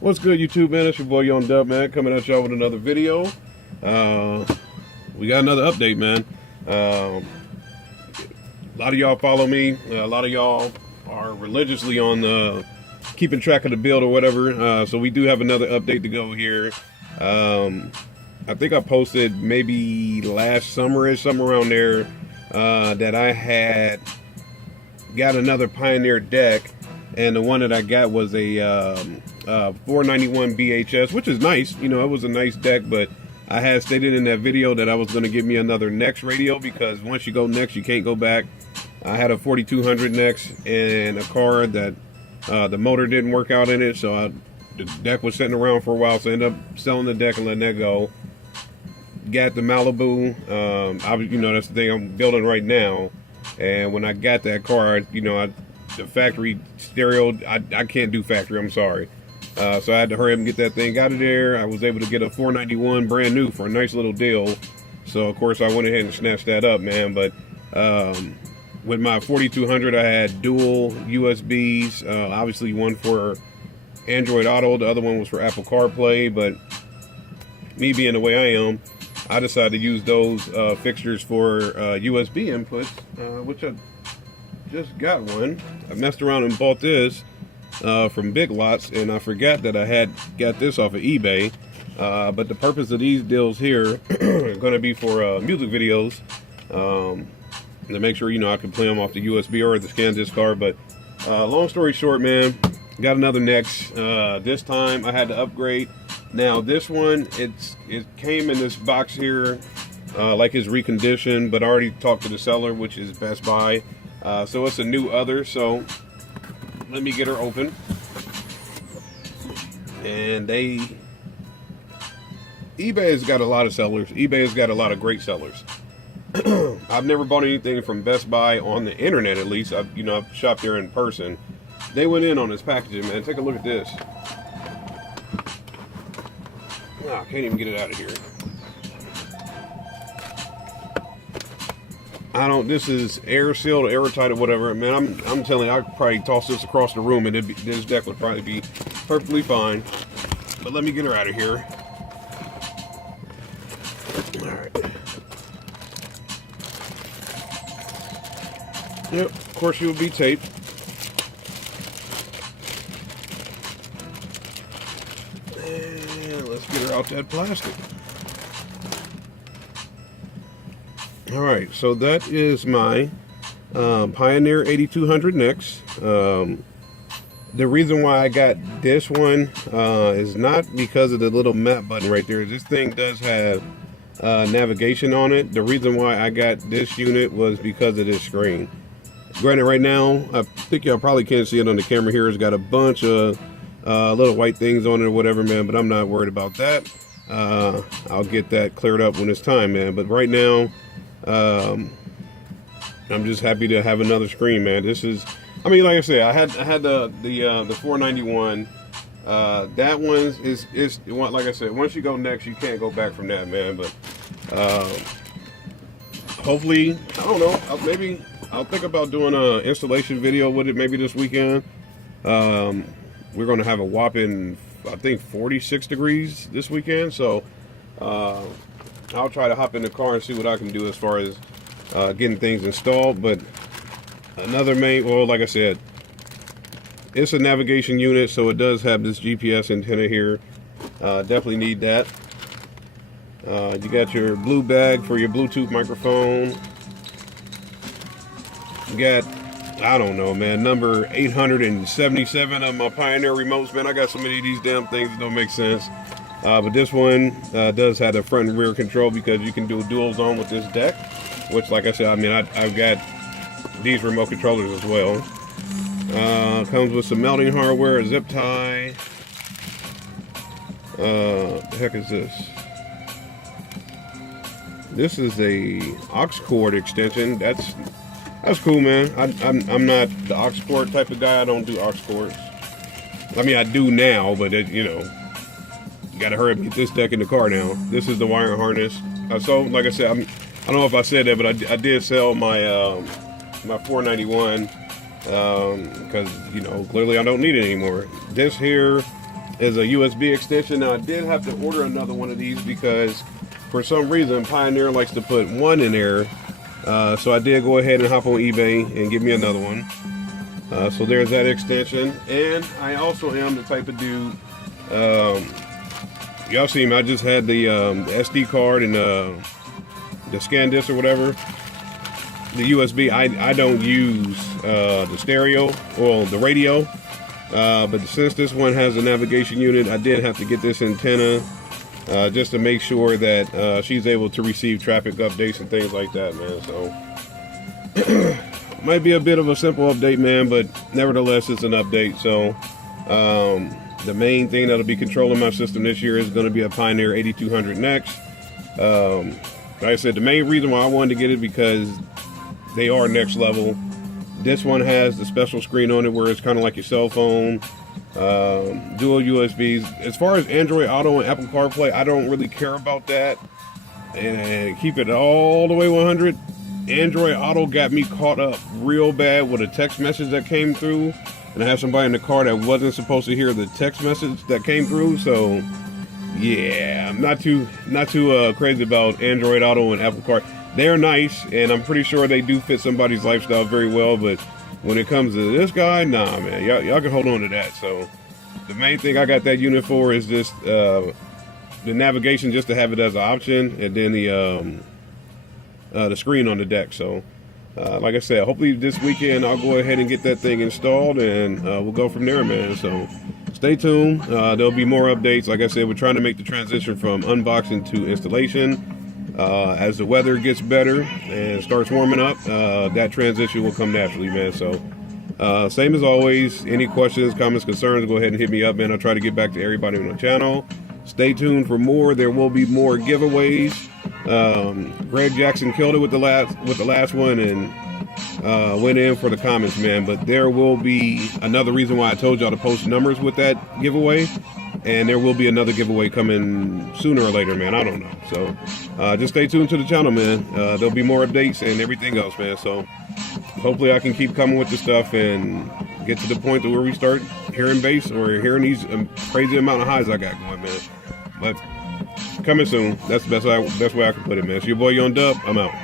What's good, YouTube, man? It's your boy Young Dub, man, coming at y'all with another video. We got another update, man. A lot of y'all follow me. A lot of y'all are religiously on keeping track of the build or whatever. So we do have another update to go here. I think I posted maybe last summer-ish, something around there, that I had got another Pioneer deck, and the one that I got was a 491 BHS, which is nice. You know, it was a nice deck, but I had stated in that video that I was going to give me another Nex radio, because once you go Nex, you can't go back. I had a 4200 Nex and a car that the motor didn't work out in it, so the deck was sitting around for a while, so I ended up selling the deck and letting that go. Got the Malibu. You know, that's the thing I'm building right now. And when I got that car, you know, the factory stereo, I can't do factory, I'm sorry. So I had to hurry up and get that thing out of there. I was able to get a 491 brand new for a nice little deal. So of course I went ahead and snatched that up, man. But with my 4200, I had dual USBs, obviously one for Android Auto, the other one was for Apple Carplay. But me being the way I am, I decided to use those fixtures for USB inputs, which I just got one. I messed around and bought this from Big Lots, and I forgot that I had got this off of eBay. But the purpose of these deals here are going to be for music videos, to make sure, you know, I can play them off the USB or the ScanDisc card. But long story short, man, got another Nex. This time I had to upgrade. Now this one, it came in this box here, like it's reconditioned, but I already talked to the seller, which is Best Buy. So it's a new other. So let me get her open. And eBay has got a lot of sellers. eBay has got a lot of great sellers. I've never bought anything from Best Buy on the internet, at least. I've shopped there in person. They went in on this packaging, man. Take a look at this. Oh, I can't even get it out of here. This is air sealed, airtight, or whatever. Man, I'm telling you, I could probably toss this across the room and this deck would probably be perfectly fine. But let me get her out of here. All right. Yep, of course she'll be taped. And let's get her out that plastic. All right, so that is my Pioneer 8200 Nex. The reason why I got this one is not because of the little map button right there. This thing does have navigation on it. The reason why I got this unit was because of this screen. Granted, right now, I think y'all probably can't see it on the camera here. It's got a bunch of little white things on it or whatever, man, but I'm not worried about that. I'll get that cleared up when it's time, man. But right now, I'm just happy to have another screen, man. This is, I mean, like I said, I had the 491. That one is like I said, once you go Nex, you can't go back from that, man. But hopefully, I don't know, maybe I'll think about doing an installation video with it maybe this weekend. We're gonna have a whopping, I think, 46 degrees this weekend, so I'll try to hop in the car and see what I can do as far as getting things installed. But another well, like I said, it's a navigation unit, so it does have this GPS antenna here. Definitely need that. You got your blue bag for your Bluetooth microphone. You got, I don't know, man, number 877 of my Pioneer remotes, man. I got so many of these damn things that don't make sense. But this one does have a front and rear control, because you can do dual zone with this deck, which, like I said, I mean, I've got these remote controllers as well. Comes with some mounting hardware, a zip tie. The heck is this? This is a aux cord extension. That's cool, man. I'm not the aux cord type of guy. I don't do aux cords. I mean, I do now, but you know, you gotta hurry up and get this deck in the car now. This is the wiring harness. So, like I said, I don't know if I said that, but I did sell my my 491 because, you know, clearly I don't need it anymore. This here is a USB extension. Now I did have to order another one of these because for some reason Pioneer likes to put one in there. So I did go ahead and hop on eBay and get me another one. So there's that extension. And I also am the type of dude, y'all see me, I just had the SD card and the scan disc or whatever. The USB, I don't use the stereo or the radio. But since this one has a navigation unit, I did have to get this antenna just to make sure that she's able to receive traffic updates and things like that, man. So might be a bit of a simple update, man, but nevertheless it's an update. So the main thing that'll be controlling my system this year is going to be a Pioneer 8200 next. Like I said, the main reason why I wanted to get it because they are next level. This one has the special screen on it where it's kind of like your cell phone, dual USBs. As far as Android Auto and Apple CarPlay, I don't really care about that. And keep it all the way 100. Android Auto got me caught up real bad with a text message that came through. And I have somebody in the car that wasn't supposed to hear the text message that came through. So yeah, I'm not too crazy about Android Auto and Apple Car. They're nice, and I'm pretty sure they do fit somebody's lifestyle very well, but when it comes to this guy, nah, man, y'all can hold on to that. So the main thing I got that unit for is just the navigation, just to have it as an option, and then the screen on the deck. So like I said, hopefully this weekend I'll go ahead and get that thing installed, and we'll go from there, man. So stay tuned. There'll be more updates. Like I said, we're trying to make the transition from unboxing to installation. As the weather gets better and starts warming up, that transition will come naturally, man. So same as always, any questions, comments, concerns, go ahead and hit me up, man. I'll try to get back to everybody on the channel. Stay tuned for more. There will be more giveaways. Greg Jackson killed it with the last one and went in for the comments, man. But there will be another reason why I told y'all to post numbers with that giveaway. And there will be another giveaway coming sooner or later, man. I don't know. So just stay tuned to the channel, man. There'll be more updates and everything else, man. So hopefully I can keep coming with the stuff and get to the point to where we start hearing bass or hearing these crazy amount of highs I got going, man. But coming soon. That's the best way I can put it, man. So your boy Young Dub, I'm out.